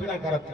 बीड़ा करत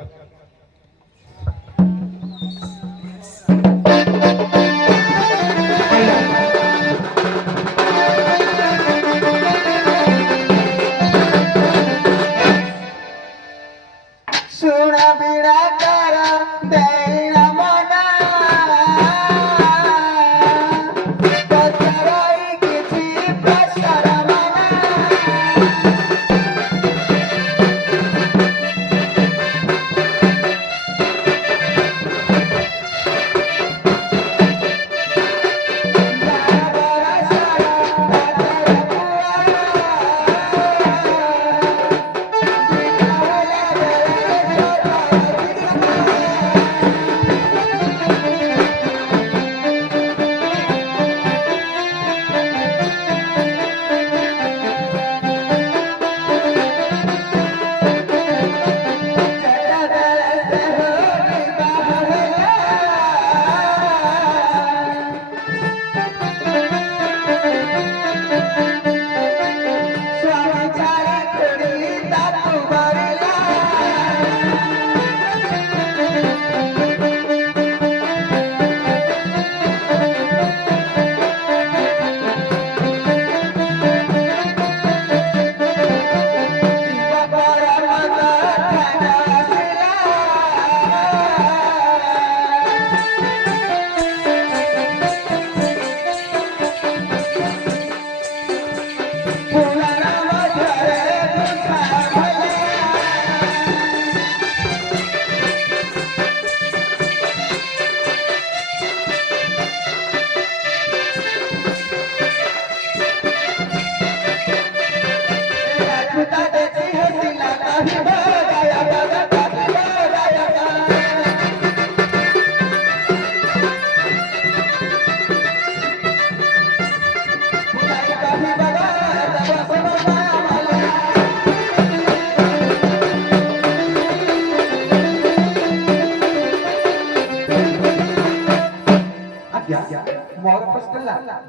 मोर प्रश्न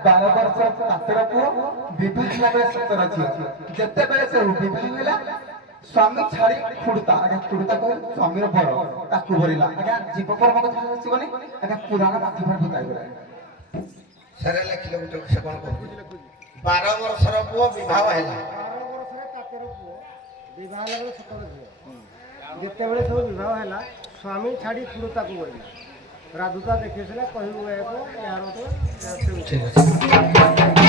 12 वर्ष पात्र को विवाह बेले सतर झी जते बेले से विवाह होला स्वामी छाड़ी खुड़ता आगे खुड़ता कह स्वामी रो बड़ ताकू भरिला आगे जीव कर्म कथा आसीबनी आगे पुराण माध्यम बताइ गला सरे लेखिलो गुटे से कोन को 12 वर्ष रो पुओ विवाह होला 12 वर्ष रे ताकर पुओ विवाह बेले सतर झी जते बेले सब विवाह होला स्वामी छाड़ी खुड़ता को भरिला राधुता देखे से कहू यार तो ठीक है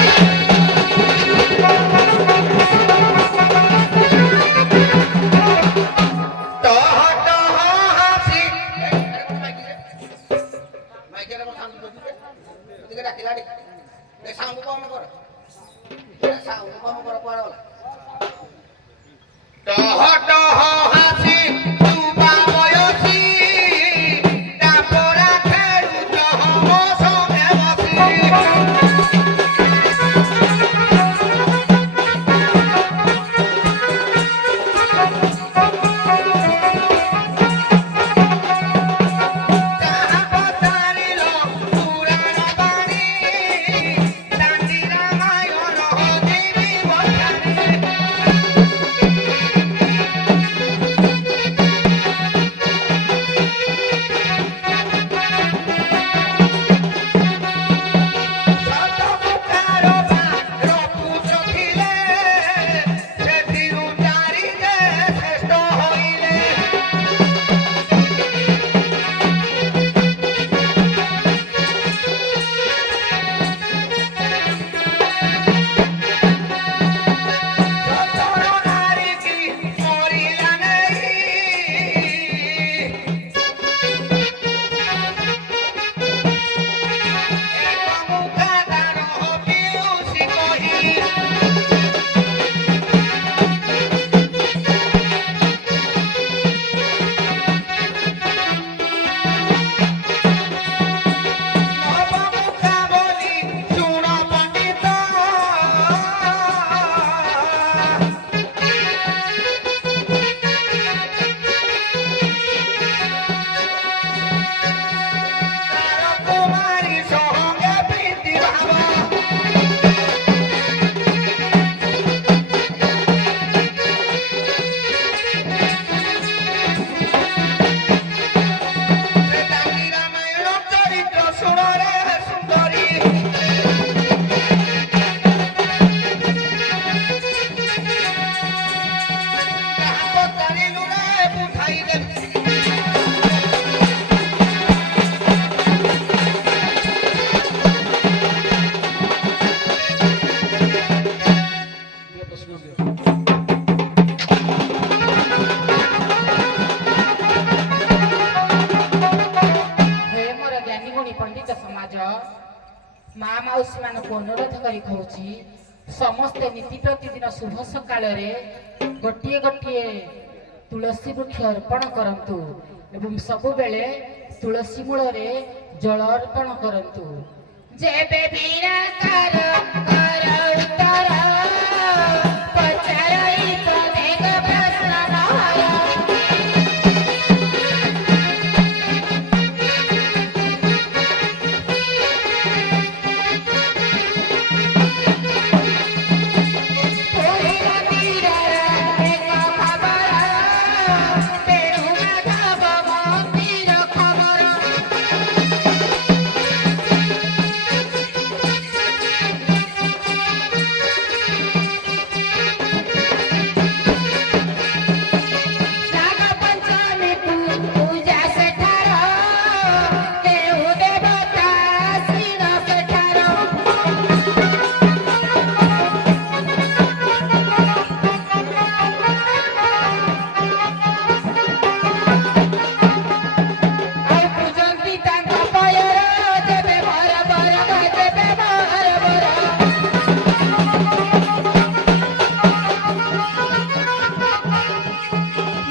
ପଣ୍ଡିତ ସମାଜ ମା ମାଉସୀ ମାନଙ୍କୁ ଅନୁରୋଧ କରି କହୁଛି ସମସ୍ତେ ନୀତି ପ୍ରତିଦିନ ଶୁଭ ସକାଳରେ ଗୋଟିଏ ଗୋଟିଏ ତୁଳସୀ ବୃକ୍ଷ ଅର୍ପଣ କରନ୍ତୁ ଏବଂ ସବୁବେଳେ ତୁଳସୀ ମୂଳରେ ଜଳ ଅର୍ପଣ କରନ୍ତୁ। ଯେବେ ବିରାକାର କର ଉତ୍ତର ପଚାରଇ ତଦେକ ପ୍ରଶ୍ନ ନହର। ପୁରୀ ମନ୍ଦିରର ଏକ ଖବର ତେଣୁ ମାଧବ ମନ୍ଦିର ଖବର। ନାଗ ପଞ୍ଚମୀ ପୂଜା ସେଠାର କେଉଁ ଦେବତା ଆସୀନ ସେଠାର। ଆଉ ପୂଜନ୍ତି ତାଙ୍କ ପୟର ଦେବେ ବର ବର ଦେବେ ବର ବର।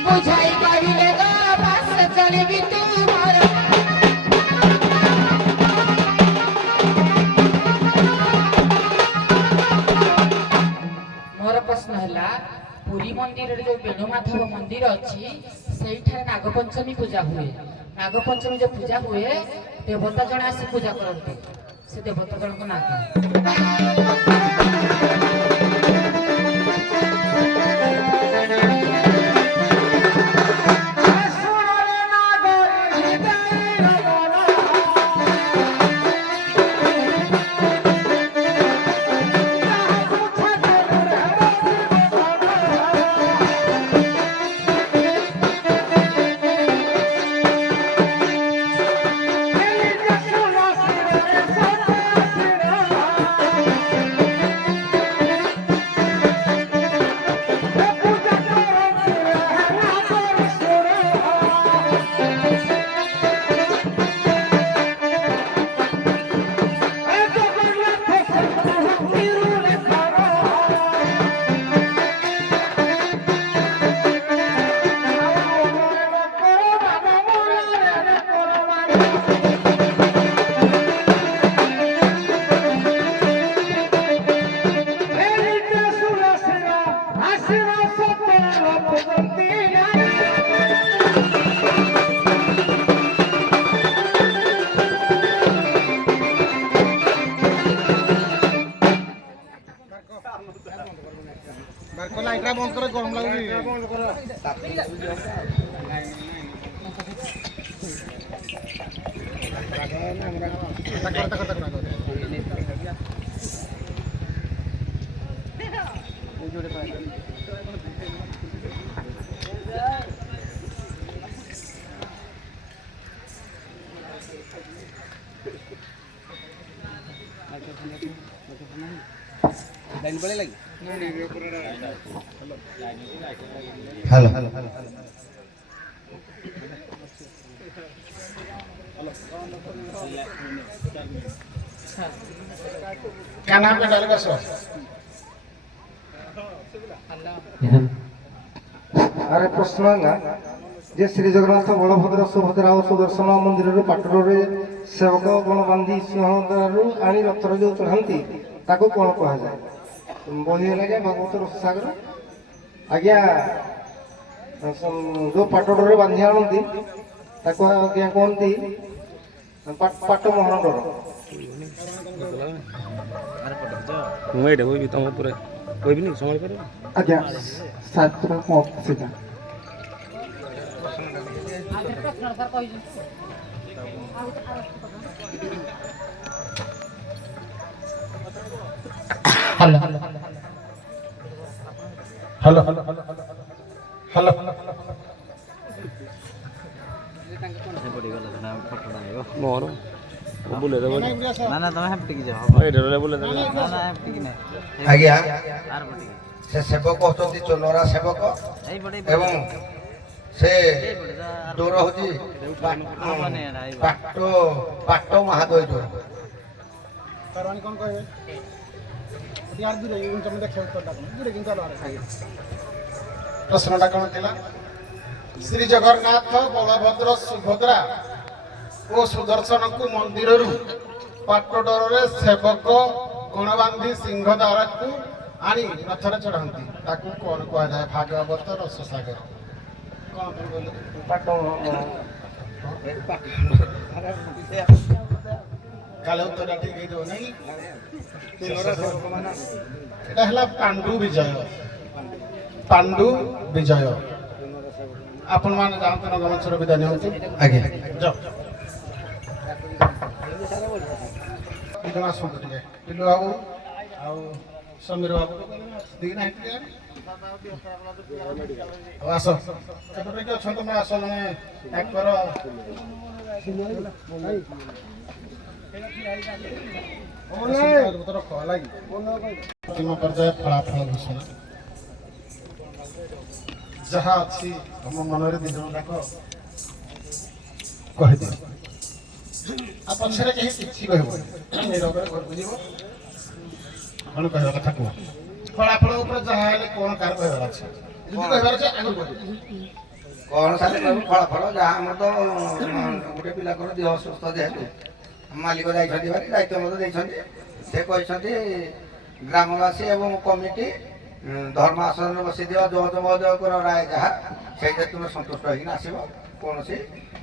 ବୁଝାଇ କହିଲେ ଗো ବାସ ଚଳିବି ତୁମର। ମୋର ପ୍ରଶ୍ନ ହେଲା ପୁରୀ ମନ୍ଦିରରେ ଯୋଉ ବେଣୁମାଧବ ମନ୍ଦିର ଅଛି ସେଇଠାରେ ନାଗପଞ୍ଚମୀ ପୂଜା ହୁଏ। ନାଗପଞ୍ଚମୀ ଯୋଉ ପୂଜା ହୁଏ ଦେବତା ଜଣେ ଆସି ପୂଜା କରନ୍ତି, ସେ ଦେବତା ଜଣଙ୍କ ନାଁ କଣ? লাইটটা বন্ধ করে গরম লাগুবি। हेलो क्या नाम है डाल बस আরে প্রশ্ন না যে শ্রী জগন্নাথ বলভদ্র সুভদ্রা ও সুদর্শন মন্দিরରୁ ପାଟରେ ସେବକ ଗଣ ବାନ୍ଧି ସିଂହଦ୍ୱାରରୁ ଆଣି ରଥରେ ଯୋଉ ଚଢ଼ାନ୍ତି ତାକୁ କ'ଣ କୁହାଯାଏ? ବହି ହେଲା ଆଜ୍ଞା ଭାଗବତର ସାଗର। ଆଜ୍ଞା ଯୋଉ ପାଟରେ ବାନ୍ଧି ଆଣନ୍ତି ତାକୁ ଆଜ୍ଞା କୁହନ୍ତି ପାଟ ମହରଣ ଡର। ମୁଁ ଏଇଟା କହିବି ତମ ଉପରେ କହିବିନି ସମୟ କରିବ ଆଜ୍ଞା ଛାତ୍ର ସେଟା हेलो हेलो हेलो ମୋର ବୁଲେଇ ଦେବ ନା ନା ତମେ ହେପଟିକି ଯାଅ ଏଇଟା ରହିଲେ ବୁଲେଇ ଦେବ ନା ନା ହେପଟିକି ନାହିଁ ଆଜ୍ଞା ଆର ପଟିକି ସେ ସେବକ ଅଛନ୍ତି ଚୋନରା ସେବକ ଏଇପଟେ ଏବଂ ସେ ଡୋର ହଉଛି ପାଟ ମହାଦୟ ଡୋର। ତାରମାନେ କ'ଣ କହିବେ ୟାର ଦୂରେ ତମେ ଦେଖିବ ଉତ୍ତରଟା କ'ଣ ଦୂରେ କିନ୍ତୁ ପ୍ରଶ୍ନଟା କ'ଣ ଥିଲା? ଶ୍ରୀ ଜଗନ୍ନାଥ ବଳଭଦ୍ର ସୁଭଦ୍ରା ଓ ସୁଦର୍ଶନଙ୍କୁ ମନ୍ଦିରରୁ ପାଟ ଡୋରରେ ସେବକ ଗଣବାନ୍ଧି ସିଂହ ଦ୍ୱାରକୁ ଆଣି ରଥରେ ଚଢ଼ାନ୍ତି, ତାକୁ କ'ଣ କୁହାଯାଏ? ଭାଗବତ ରସସାଗର। କ'ଣ କହିଲେ? କାଳେ ଉତ୍ତରଟା ଠିକ ହେଇଯିବ ନାଇଁ? এটা হল পাণ্ডু বিজয়। পাণ্ডু বিজয়। আপন মানে জানতে নগমছর বিদায় নিয়ন্তু। ଆଜ୍ଞା যাও। দুজন আসন্তু টিকে। পিলু বাবু ଆଉ ସମୀର ବାବୁ ଦିନ ହେଇଥିଲେ ଆସ ଏପଟେ କିଏ ଅଛନ୍ତି? ମୁଁ ଆସ ଜଣେ ତାଙ୍କର ଅନ୍ତିମ ପର୍ଯ୍ୟାୟ ଫଳାଫଳ ଘୋଷଣା ଯାହା ଅଛି ତମ ମନରେ ଦି ଜଣ ଯାକ କହିଦିଅ। ଆଉ ପଛରେ କେହି କିଛି କହିବନି, ନିରବରେ ଘରକୁ ଯିବ। କ'ଣ କହିବା କଥା କୁହ? ଫଳାଫଳ ଉପରେ ଯାହା ହେଲେ କ'ଣ କାହାର କହିବାର ଅଛି? ଯଦି କହିବାର ଅଛି ଆଗରୁ କହିବ। କ'ଣ ସାର୍ କହିବୁ? ଫଳାଫଳ ଯାହା ଆମର ତ ଗୋଟେ ପିଲାଙ୍କର ଦେହ ଅସୁସ୍ଥ ଯେହେତୁ ମାଲିକ ଯାଇଛନ୍ତି ଭାରି ଦାୟିତ୍ୱ ମଧ୍ୟ ଦେଇଛନ୍ତି। ସେ କହିଛନ୍ତି ଗ୍ରାମବାସୀ ଏବଂ କମିଟି ଧର୍ମ ଆସନରେ ବସିଥିବା ଜଜ ମହୋଦୟଙ୍କର ରାୟ ଯାହା ସେଇଟା ତୁମେ ସନ୍ତୁଷ୍ଟ ହେଇକିନା ଆସିବ, କୌଣସି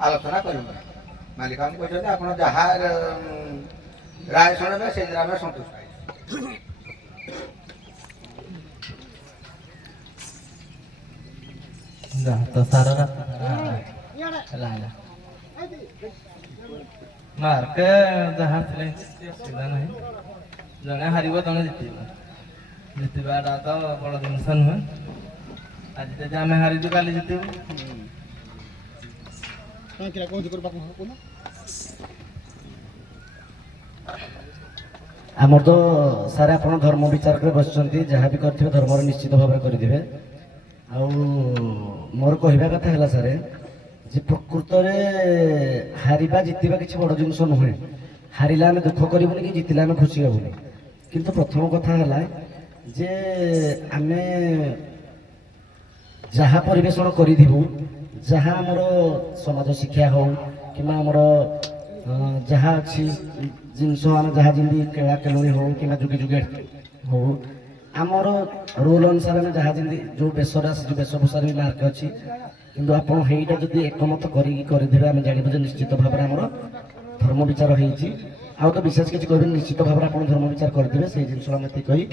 ଆଲୋଚନା କରିବ ନାହିଁ। ମାଲିକ ମାନେ କହିଛନ୍ତି ଆପଣ ଯାହା ରାୟ ଶୁଣିବେ ସେଇଥିରେ ଆମେ ସନ୍ତୁଷ୍ଟ ହେଇଛୁ। ତ ସାରା ମାର୍କ ଯାହା ଥିଲେ ଅସୁବିଧା ନାହିଁ। ଜଣେ ହାରିବ ଜଣେ ଜିତିବ। ଜିତିବାଟା ତ ବଡ଼ ଜିନିଷ ନୁହେଁ। ଆଜି ଯଦି ଆମେ ହାରିଛୁ କାଲି ଜିତିବୁ। ଆମର ତ ସାର୍ ଆପଣ ଧର୍ମ ବିଚାରରେ ବସିଛନ୍ତି, ଯାହା ବି କରିଥିବେ ଧର୍ମର ନିଶ୍ଚିତ ଭାବରେ କରିଥିବେ। ଆଉ ମୋର କହିବା କଥା ହେଲା ସାର୍ ଯେ ପ୍ରକୃତରେ ହାରିବା ଜିତିବା କିଛି ବଡ଼ ଜିନିଷ ନୁହେଁ। ହାରିଲେ ଆମେ ଦୁଃଖ କରିବୁନି କି ଜିତିଲେ ଆମେ ଖୁସି ହେବୁନି। କିନ୍ତୁ ପ୍ରଥମ କଥା ହେଲା ଯେ ଆମେ ଯାହା ପରିବେଷଣ କରିଥିବୁ, ଯାହା ଆମର ସମାଜ ଶିକ୍ଷା ହଉ କିମ୍ବା ଆମର ଯାହା ଅଛି ଜିନିଷ, ଆମେ ଯାହା ଯେମିତି କେଳା କେଳୁଣି ହଉ କିମ୍ବା ଯୁଗେ ଯୁଗେ ହଉ, ଆମର ରୁଲ୍ ଅନୁସାରେ ଆମେ ଯାହା ଯେମିତି ଯେଉଁ ବେଶରେ ଆସିଛୁ, ବେଶଭୂଷାରେ ବି ମାର୍କ ଅଛି। କିନ୍ତୁ ଆପଣ ହେଇଟା ଯଦି ଏକମତ କରିକି କରିଦେବେ, ଆମେ ଜାଣିବୁ ଯେ ନିଶ୍ଚିତ ଭାବରେ ଆମର ଧର୍ମ ବିଚାର ହେଇଛି। ଆଉ ତ ବିଶେଷ କିଛି କହିବେନି, ନିଶ୍ଚିତ ଭାବରେ ଆପଣ ଧର୍ମ ବିଚାର କରିଦେବେ। ସେଇ ଜିନିଷ ଆମେ ଏତିକି କହି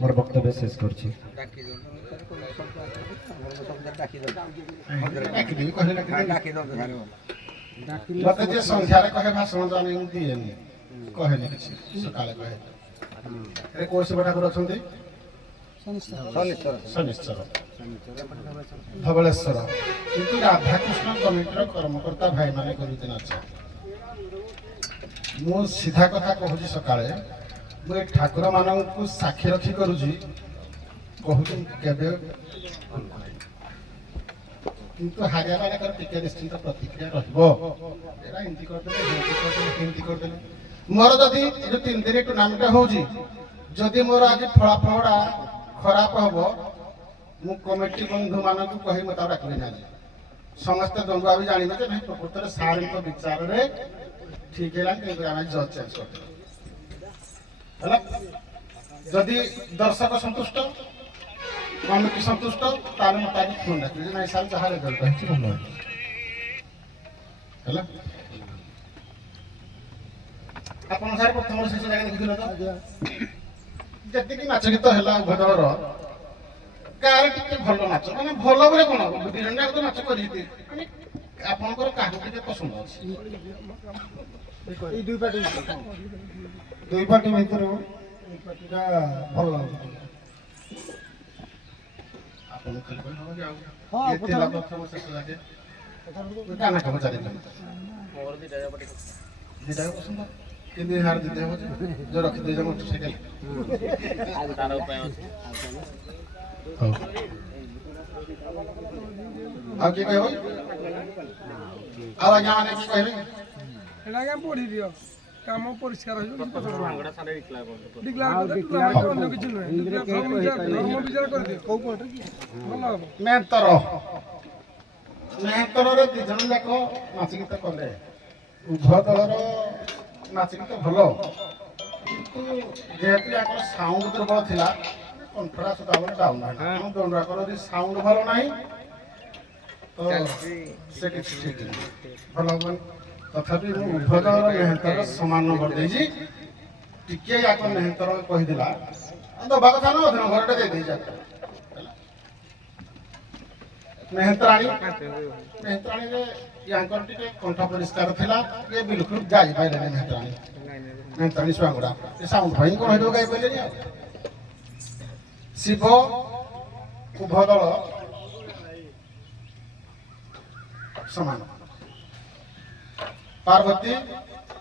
ମୋର ବକ୍ତବ୍ୟ ଶେଷ କରୁଛି। ମତେ ଯିଏ ସନ୍ଧ୍ୟାରେ କହେ ଭାଷଣ ଜାଣି ଦିଏନି, କହେନି କିଛି, ସକାଳେ କହେ। କୋଉ ଶିବ ଠାକୁର ଅଛନ୍ତି? ଶନିଶ୍ଚର, ଧବଳେଶ୍ୱର। କିନ୍ତୁ ରାଧାକୃଷ୍ଣ କମିଟିର କର୍ମକର୍ତ୍ତା ଭାଇମାନେ କରୁଛନ୍ତି ନାଚ। ମୁଁ ସିଧା କଥା କହୁଛି, ସକାଳେ ମୁଁ ଏ ଠାକୁର ମାନଙ୍କୁ ସାକ୍ଷୀ ରଖି କରୁଛି, କହୁଛି କେବେ କିନ୍ତୁ ହାରିବା ମାନଙ୍କର ଟିକେ ନିଶ୍ଚିନ୍ତ ପ୍ରତିକ୍ରିୟା ରହିବ। ଏଇଟା ଏମିତି କରିଦେଲେ, ଏମିତି କରିଦେଲେ। ମୋର ଯଦି ଏ ଯୋଉ 3 ଦିନ ଟୁର୍ଣ୍ଣାମେଣ୍ଟ ହଉଛି, ଯଦି ମୋର ଆଜି ଫଳାଫଳଟା ଖରାପ ହବ, ମୁଁ କମିଟି ବନ୍ଧୁ ମାନଙ୍କୁ କହି ମତେ ଆଉ ଡାକିବି ନାହିଁ। ସମସ୍ତେ ଦଣ୍ଡୁଆ ବି ଜାଣିବେ ଯେ ନାଇଁ ପ୍ରକୃତରେ ସାର୍ଙ୍କ ବିଚାରରେ ଠିକ ହେଲାନି, କିନ୍ତୁ ଆମେ ଜଜ୍ ଚେଞ୍ଜ କରିଦେବା ହେଲା। ଯଦି ଦର୍ଶକ ସନ୍ତୁଷ୍ଟ, କମିଟି ସନ୍ତୁଷ୍ଟ, ତାହେଲେ ମତେ ଆଜି ଫୋନ୍ ଡାକିବେ ଯେ ନାଇଁ ସାର୍ ଯାହା ରେଜଲ୍ଟ ହେଇଛି ଭଲ ହେଇଛି ହେଲା। ଆପଣ ସାର୍ ପ୍ରଥମ ଶେଷ ଜାଗା ଦେଖିଥିଲେ ତ? ଯେତିକି ନାଚ ଗୀତ ହେଲା ଉଭୟ ଦଳର, କାହାର ଟିକେ ଭଲ ନାଚ, ମାନେ ଭଲ ବୋଲି କଣ, ଦି ଜଣ ଯାକ ତ ନାଚ କରିଛି, ମାନେ ଆପଣଙ୍କର କାହାକୁ ଟିକେ ପସନ୍ଦ ଅଛି? ଏଇ ଦୁଇ ପାର୍ଟି ଭିତରୁ ଏଇ ପାର୍ଟିଟା ଭଲ ଲାଗୁଛି ଆପଣଙ୍କୁ ଖାଲି କହିବ ଯେ ଆଉ ଏତେ ଥିଲା ପ୍ରଥମ ଶେଷ ଯାକେ ଗାନା କାମ ଚାଲିଥିଲା। ଦିଟାକ ପସନ୍ଦ, କିନ୍ତୁ ଏହାର ଦିଦି ହେବ ଯେ ରଖିଦେଇଛ ମୋଟର ସାଇକେଲ। ହଉ ଆଉ କିଏ କହିବ ଆଉ ଆଜ୍ଞା ମାନେ କିଏ କହିବେ এটা আগে পড়ি দিও কাম পরিষ্কার হইব অন্য কিছু নয় ধর্ম বিচার করে দিও কোউ কোটা কি ভালো হবে ମେହେନ୍ତରରେ ଦି ଜଣ ଯାକ ନାଚ ଗୀତ କଲେ ଉଭୟ ଦଳର ନାଚ ଗୀତ ଭଲ କିନ୍ତୁ ଯେହେତୁ ୟାଙ୍କର ସାଉଣ୍ଡ ଦୁର୍ବଳ ଥିଲା କଣ୍ଠଟା ସଦାବେଳେ ଡାଉନ୍ ହେଲା ତେଣୁ ଦଣ୍ଡାଙ୍କର ଯଦି ସାଉଣ୍ଡ ଭଲ ନାହିଁ ତ ସେ କିଛି ଠିକ୍ ନାହିଁ ଭଲ ହବନି ତଥାପି ମୁଁ ଉଭୟ ଦଳର ମେହେନ୍ତର ସମାନ ନମ୍ବର ଦେଇଛି ଟିକେ ୟାକ ମେହେନ୍ତର କହିଥିଲା ଦବା କଥା ନୁହଁ ଅଧୀନ ଘରଟେ ଦେଇଦେଇଛି ମେହେନ୍ତରାଣୀରେ ୟାଙ୍କର ଟିକେ କଣ୍ଠ ପରିଷ୍କାର ଥିଲା ଇଏ ବିଲକୁଲ ଗାଇ ପାଇଲେନି ମେହେନ୍ତରାଣୀ ଛୁଆଗୁଡ଼ା ଏ ସାଉଣ୍ଡ ପାଇଁ କ'ଣ ହେଇଥିବ ଗାଇ ପାଇଲେନି ଆଉ ଶିବ ଉଭୟ ଦଳ ସମାନ ପାର୍ବତୀ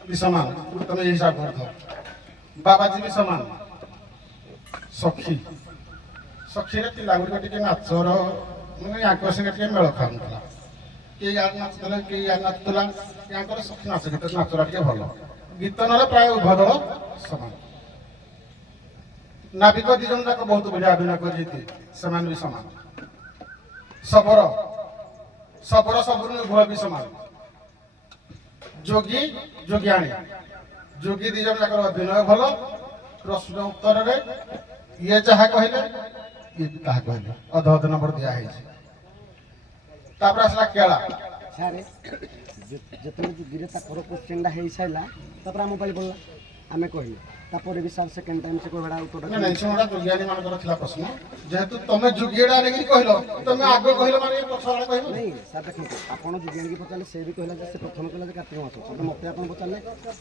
ବି ସମାନ ତମେ ଏଇ ହିସାବ କରିଥାଅ ବାବାଜୀ ବି ସମାନ ସଖୀରେ ପିଲାଗୁଡ଼ିକ ଟିକେ ନାଚର ମାନେ ୟାଙ୍କ ସାଙ୍ଗେ ଟିକେ ମେଳ ଖାଉନଥିଲା କିଏ ୟାର ନାଚୁଥିଲା କିଏ ୟାର ନାଚୁଥିଲା ୟାଙ୍କର ନାଚ ଗୀତ ନାଚଟା ଟିକେ ଭଲ ଗୀତ ନହେଲେ ପ୍ରାୟ ଉଭୟ ଦଳ ସମାନ ନାବିକ ଦି ଜଣ ଯାକ ବହୁତ ବଢ଼ିଆ ଅଭିନୟ କରିଛନ୍ତି ସେମାନେ ବି ସମାନ ଶବର ସବୁରୁ ଉଭୟ ବି ସମାନ ଯୋଗିଆଣୀ ଯୋଗୀ ଦି ଜଣ ଯାକର ଅଭିନୟ ଭଲ ପ୍ରଶ୍ନ ଉତ୍ତରରେ ଇଏ ଯାହା କହିଲେ ଇଏ ବି ତାହା କହିଲେ ଅଧ ନମ୍ବର ଦିଆହେଇଛି ତାପରେ ଆସିଲା କେଳା ସାର୍ ଯେତେବେଳେ ଯୁଗିରେ ତାଙ୍କର କୋଶ୍ଚିନ୍ଟା ହେଇସାରିଲା ତାପରେ ଆମ ପାଳି ପଡ଼ିଲା ଆମେ କହିଲୁ ତାପରେ ବି ସାର୍ ସେକେଣ୍ଡ ଟାଇମ୍ ସେ କହିବାଟା ଉତ୍ତରଟା ନାଇଁ ଶୁଣଟା ଯୋଗିଆଣୀ ମାନଙ୍କର ଥିଲା ପ୍ରଶ୍ନ ଯେହେତୁ ତମେ ଯୋଗିଆଟା ନେଇକି କହିଲ ତମେ ଆଗ କହିଲ ମାନେ ପଛ ଆଡ଼େ କହିବ ନାଇଁ ସାର୍ ଦେଖନ୍ତୁ ଆପଣ ଯୁଗିଆଣୀକି ପଚାରିଲେ ସେ ବି କହିଲା ଯେ ସେ ପ୍ରଥମେ କହିଲା ଯେ କାର୍ତ୍ତିକ ମାସ ତାପରେ ମୋତେ ଆପଣ ପଚାରିଲେ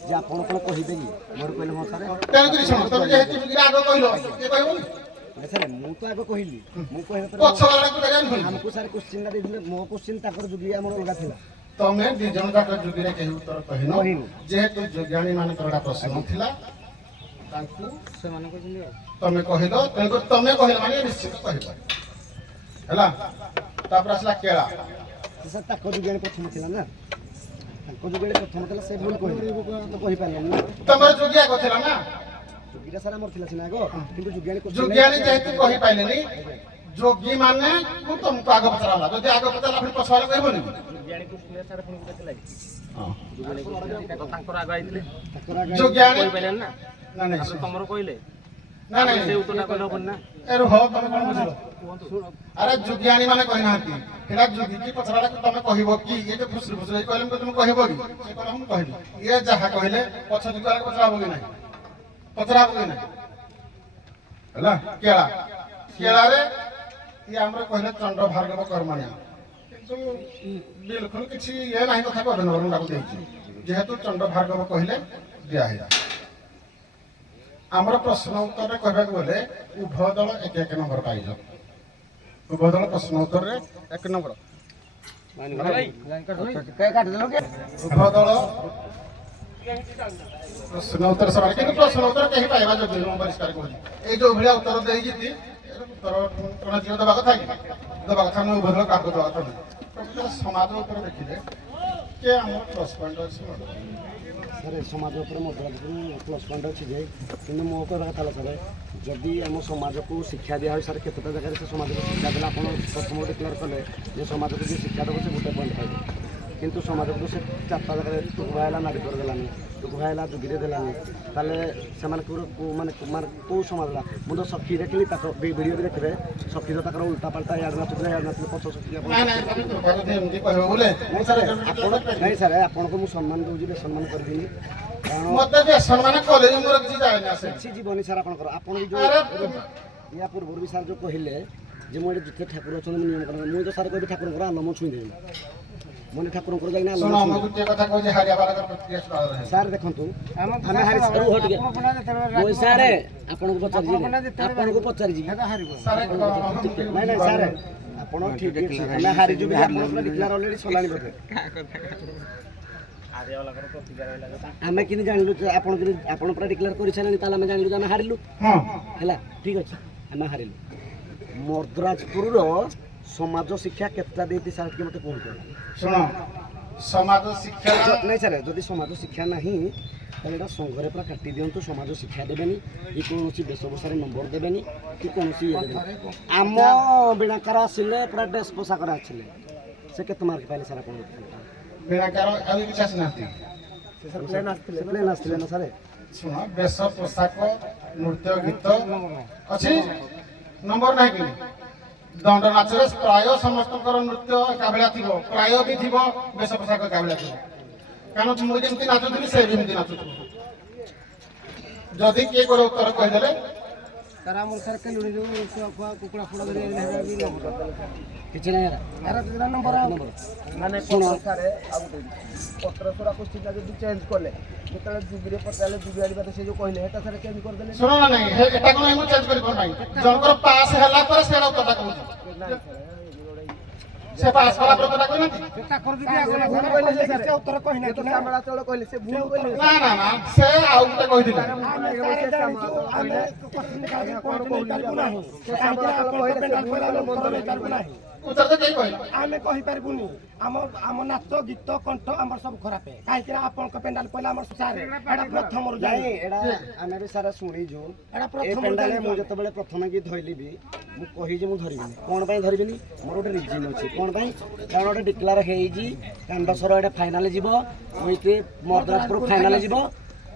ଯେ ଆପଣ କ'ଣ କହିବେ କି ମୋର କହିଲେ ହଁ ସାର୍ ତେଣୁକରି ଶୁଣ ତମେ ଯେହେତୁ ଯୋଗିରେ ଆଗ କହିଲ କିଏ କହିବନି ସାର୍ ମୁଁ ତ ଆଗ କହିଲି ମୁଁ କହିବା ପଛ ଆଡ଼କୁ ଜାଣିନି ଆମକୁ ସାର୍ କୋଶ୍ଚିନ୍ଟା ଦେଇଥିଲେ ମୋ କୋଶ୍ଚିନ୍ ତାଙ୍କର ଯୁଗି ଆମର ଅଲଗା ଥିଲା ତମେ ଦି ଜଣ ଯାକ ଯୋଗିରେ କେହି ଉତ୍ତର କହିନ ଯେହେତୁ ଯୋଗାଣୀ ମାନଙ୍କର ଗୋଟେ ପ୍ରଶ୍ନ ଥିଲା ତାଙ୍କୁ ସେମାନେ କହିଛନ୍ତି ତମେ କହିଲ ତେଣୁକରି ତମେ କହିଲ ମାନେ ନିଶ୍ଚିତ କହିବ ହେଲା ତାପରେ ଆସିଲା କେଳା ସାର୍ ତାଙ୍କ ଯୁଗିଆଣୀ ପ୍ରଥମ ଥିଲା ନା ତାଙ୍କ ଯୁଗିଆଣୀ ପ୍ରଥମ ଥିଲା ସେ ଭୁଲ କହିଲେ ତ କହିପାରିଲେନି ନା ତମର ଯୋଗୀ ଆଗ ଥିଲା ନା ଯୋଗୀଟା ସାର୍ ଆମର ଥିଲା ସିନା ଆଗ କିନ୍ତୁ ଯୋଗିଆଣୀ ଯେହେତୁ କହିପାରିଲେନି ଯୋଗୀ ମାନେ ତମକୁ ଆଗ ପଚରା ହେଲା ଯଦି ଆଗ ପଚାରିଲା ପୁଣି ପଛ ଆଡ଼େ କହିବନି ଯୋଗିଆଣୀ ନା ନାଇଁ ତମର କହିଲେ ନା ନାଇଁ ସେ ଉତ୍ତରଟା କହିଲ ହବନି ନା ଏରୁ ହଁ ତମେ କ'ଣ ବୁଝିଲ ଆରେ ଯୋଗିଆଣୀ ମାନେ କହିନାହାନ୍ତି ସେଟା ଯୋଗୀ କି ପଚରାଟା ତମେ କହିବ କି ଇଏ ଯେ ଫୁସରି କହିଲେ ତମେ କହିବ କି ସେ କହିଲା ମୁଁ କହିବି ଇଏ ଯାହା କହିଲେ ପଛ ଯୋଗୀ ଆଗେ ପଚରା ହବ କି ନାହିଁ ପଚରା ହବ କି ନାହିଁ ହେଲା କେଳାରେ ଇଏ ଆମର କହିଲେ ଚଣ୍ଡ ଭାର୍ଗବ କର୍ମଣିଆ କିନ୍ତୁ ବିଲକୁଲ କିଛି ଇଏ ନାହିଁ ତଥାପି ଅଭିନନ୍ଦନ ତାକୁ ଦେଇଛି ଯେହେତୁ ଚଣ୍ଡ ଭାର୍ଗବ କହିଲେ ଦିଆହେଲା ଆମର ପ୍ରଶ୍ନ ଉତ୍ତରରେ କହିବାକୁ ଗଲେ ଉଭୟ ଦଳ ଏକ ନମ୍ବର ପାଇଲ ଉଭୟ ଦଳ ପ୍ରଶ୍ନ ଉତ୍ତରରେ 1 ନମ୍ବର ଉଭୟ ଦଳ ପ୍ରଶ୍ନ ଉତ୍ତର ସମାନ କିନ୍ତୁ ପ୍ରଶ୍ନ ଉତ୍ତର କେହି ପାଇବା ଯୋଗ୍ୟ ମୁଁ ପରିଷ୍କାର କହୁଛି ଏଇ ଯୋଉ ଭଳିଆ ଉତ୍ତର ଦେଇଛି ଉତ୍ତର କ'ଣ ଝିଅ ଦେବା କଥା କି ଦେବା କଥା ନୁହେଁ ଉଭୟ ଦଳ କାହାକୁ ଦେବା କଥା ନୁହେଁ ପ୍ରକୃତରେ ସମାଜ ଉପରେ ଦେଖିଲେ କି ଆମର ପ୍ଲସ୍ ପଏଣ୍ଟ ଅଛି ସାର୍ ସମାଜ ଉପରେ ମଧ୍ୟ ପ୍ଲସ୍ ପଏଣ୍ଟ ଅଛି ଯେ କିନ୍ତୁ ମୋ କହିବା କଥା ହେଲା ସାର୍ ଯଦି ଆମ ସମାଜକୁ ଶିକ୍ଷା ଦିଆହୁଏ ସାର୍ କେତେଟା ଜାଗାରେ ସେ ସମାଜକୁ ଶିକ୍ଷା ଦେଲେ ଆପଣ ପ୍ରଥମ ଡିକ୍ଲେୟାର କଲେ ଯେ ସମାଜକୁ ଯିଏ ଶିକ୍ଷା ଦେବ ସେ ଗୋଟେ ପଏଣ୍ଟ ପାଇବ କିନ୍ତୁ ସମାଜକୁ ସେ 4ଟା ଜାଗାରେ ଟୁକୁଆ ହେଲା ନାରୀକର ଦେଲାନି ଟୁକୁଆ ହେଲା ଯୁଗିରେ ଦେଲାନି ତାହେଲେ ସେମାନେ ମାନେ କେଉଁ ସମାଜଟା ମୁଁ ତ ସଖୀ ଦେଖିଲି ତାଙ୍କ ଭିଡ଼ିଓ ବି ଦେଖିବେ ସଖୀର ତାଙ୍କର ଉଲ୍ଟା ପାଲ୍ଟା ଇଆଡ଼େ ନାଚୁଥିଲେ ଇଆଡ଼େ ନାଚୁଥିଲେ ପଛ ସଖୀ ନାଇଁ ସାର୍ ଆପଣଙ୍କୁ ମୁଁ ସମ୍ମାନ ଦେଉଛି ବେସମ୍ମାନ କରିବିନି କିଛି ଯିବନି ସାର୍ ଆପଣଙ୍କର ଆପଣ ଯେଉଁ ୟା ପୂର୍ବରୁ ବି ସାର୍ ଯେଉଁ କହିଲେ ଯେ ମୁଁ ଏଠି ଯେତେ ଠାକୁର ଅଛନ୍ତି ମୁଁ ନିୟମ କରିବି ମୁଁ ତ ସାର୍ କହିବି ଠାକୁରଙ୍କର ଆଲମ ଛୁଇଁଦେବି ମାନେ ଠାକୁରଙ୍କର ଯାଇକିନା ସାର୍ ଦେଖନ୍ତୁ ଆମେ ସାର୍ ଆପଣଙ୍କୁ ପଚାରିଛି ନାଇଁ ନାଇଁ ସାର୍ ଆପଣ ଠିକ୍ ଅଛି ଆମେ ହାରିଯିବୁ ଡିକ୍ଲାର ଅଲରେଡ଼ି ସରିଲାଣି ବୋଧେ ଆମେ କେମିତି ଜାଣିଲୁ ଆପଣ ପୁରା ଡିକ୍ଲାର କରିସାରିଲେଣି ତାହେଲେ ଆମେ ଜାଣିଲୁ ଯେ ଆମେ ହାରିଲୁ ହେଲା ଠିକ୍ ଅଛି ଆମେ ହାରିଲୁ ମର୍ଦ୍ଦରାଜପୁରର ସମାଜ ଶିକ୍ଷା କେତେଟା ଦେଇଛି ସାର୍ ଟିକେ ମୋତେ କୁହନ୍ତୁ। ଶୁଣ ସମାଜ ଶିକ୍ଷା ନାଇଁ ସାର୍ ଯଦି ସମାଜ ଶିକ୍ଷା ନାହିଁ ତାହେଲେ ଏଇଟା ସଂଘରେ ପୁରା କାଟି ଦିଅନ୍ତୁ। ସମାଜ ଶିକ୍ଷା ଦେବେନି କି କୌଣସି ବେଶଭୂଷାରେ ନମ୍ବର ଦେବେନି କି କୌଣସି ଇଏ ଦେବେନି। ଆମ ବିଣାକାର ଆସିଲେ ପୁରା ଡ୍ରେସ୍ ପୋଷାକରେ ଆସିଲେ ସେ କେତେ ମାର୍କ ପାଇଲେ ସାର୍ ଆପଣ? ବିଣାକାର ଆଉ କିଛି ଆସିନାହାନ୍ତି। ପ୍ଲେନ୍ ଆସିଥିଲେ ନା ସାର୍? ଶୁଣ ବେଶ ପୋଷାକ ନୃତ୍ୟ ଗୀତ ଅଛି ନମ୍ବର ନାହିଁ କି ଦଣ୍ଡ ନାଚରେ ପ୍ରାୟ ସମସ୍ତଙ୍କର ନୃତ୍ୟ ଏକାଭଳିଆ ଥିବ, ପ୍ରାୟ ବି ଥିବ ବେଶ ପୋଷାକ ଏକାଭଳିଆ ଥିବ। କାରଣ ମୁଁ ଯେମିତି ନାଚୁଥିଲି ସେ ଯେମିତି ନାଚୁଥିବ। ଯଦି କିଏ ଗୋଟେ ଉତ୍ତର କହିଦେଲେ ତାର ଆମର ସାର୍ କେଲୁଣି ଯେଉଁ କୁକୁଡ଼ା ଫୁଡ଼ା ଧରି କିଛି ନାହିଁ ନମ୍ବର ମାନେ ଶୁଣ ସାର୍ ଆଉ ଗୋଟେ ପତ୍ରସରା କୋଶ୍ଚିନ୍ଟା ଯଦି ଚେଞ୍ଜ କଲେ ଯେତେବେଳେ ଜୁବିରେ ପଚାରିଲେ ଜୁବି ଆଣିବାରେ ସେ ଯେଉଁ କହିଲେ ସେଟା ସାର୍ ଚେଞ୍ଜ କରିଦେଲେ ଶୁଣ ନା ନାହିଁ ଏଟା କଣ ମୁଁ ଚେଞ୍ଜ କରିପାରୁ ନାହିଁ। ଜଣଙ୍କର ପାସ୍ ହେଲା ପରେ ସେଇଟା ଉତ୍ତରଟା କହୁଛି। ସେ ପାସ୍ କଲା ପରେ ଉତ୍ତରଟା କହିନାହାନ୍ତି। ଉତ୍ତର କହିନାହାନ୍ତି ଶ୍ୟାମଳାଚଳ କହିଲେ ସେ ଭୁଲ କହିଲେ ନା ନା ନା ସେ ଆଉ ଗୋଟେ କହିଥିଲେ। ଉତ୍ତର ତ କେହି କହିଲେ ଆମେ କହିପାରିବୁନି। ଆମ ନାଚ ଗୀତ କଣ୍ଠ ଆମର ସବୁ ଖରାପ କାହିଁକି ନା ଆପଣଙ୍କ ପେଣ୍ଡାଲ ପଇଲା ଆମର ସାର୍ ଏଟା ପ୍ରଥମରୁ ଯାଇ ଏଇଟା ଆମେ ବି ସାରା ଶୁଣିଛୁ। ଏ ପେଣ୍ଡାଲେ ମୁଁ ଯେତେବେଳେ ପ୍ରଥମେ କି ଧଇଲି ବି ମୁଁ କହିଛି ମୁଁ ଧରିବିନି। କ'ଣ ପାଇଁ ଧରିବିନି? ମୋର ଗୋଟେ ରିଜିନ୍ ଅଛି। କ'ଣ ପାଇଁ? କାରଣ ଗୋଟେ ଡିକ୍ଲାର ହେଇଛି କାଣ୍ଡସର ଏଇଟା ଫାଇନାଲ୍ ଯିବ, ଉଇଥ୍ ମର୍ଦ୍ଦରାଜପୁର ଫାଇନାଲ୍ ଯିବ,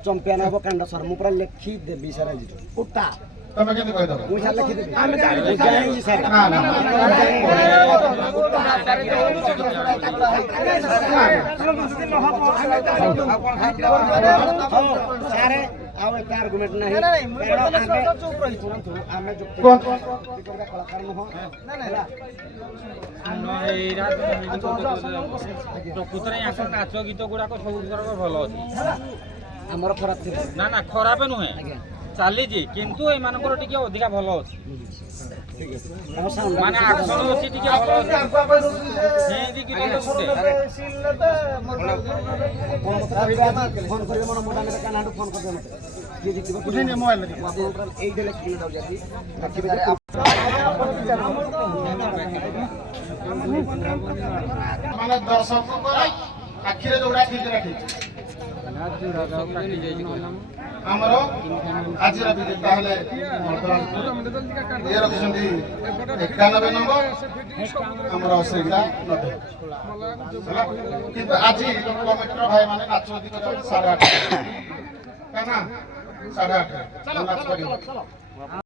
ଚମ୍ପିଆନ୍ ହେବ କାଣ୍ଡସର। ମୁଁ ପୁରା ଲେଖି ଦେବି ସାର୍ ଆଜିଠୁ ଉଟା ତମେ କେମିତି କହିଦବ? ମୁଁ ସାର୍ ଲେଖିଦେବି। ଆମେ ଜାଣିଛି ସାର୍। ନା ନା ସାର୍ ଆଉ ଏତେ ଆର୍ଗୁମେଣ୍ଟ ନାହିଁ। ଆମେ କଳାକାର ନୁହଁ ହେଲା। ପ୍ରକୃତରେ ୟାଙ୍କର ନାଚ ଗୀତ ଗୁଡାକ ସବୁ ଭଲ ଅଛି। ଆମର ଖରାପ ଥିବ ନା ଖରାପ ନୁହେଁ, ଚାଲିଛି, କିନ୍ତୁ ଏମାନଙ୍କର ଟିକେ ଅଧିକା ଭଲ ଅଛି। ମାନେ ଆକ୍ସନ ଅଛି ଟିକେ ଭଲ ଅଛି। ସେମିତି କି ଫୋନ୍ କରିବେ ମୋର ମୋବାଇଲରେ କାନାଠୁ ଫୋନ୍ କରିଦେବେ ମୋତେ କିଏ ଜିତିବ ଏଇଠି ଲେଖିକି ଯାଉଛି ମାନେ ଦର୍ଶକଙ୍କର ଆଖିରେ ଯୋଉଟା ଠିକ ଠିକ ଆମର ଆଜିର ବିଜେତା ହେଲେ ଇଏ ରଖିଛନ୍ତି 91 ନମ୍ବର, ଆମର ସେଇଟା 90 ହେଲା। କିନ୍ତୁ ଆଜି କମିଟିର ଭାଇମାନେ ନାଚ କରିବାକୁ 8:30 କାହିଁକି ନା 8:30 ନାଚ କରିବେ।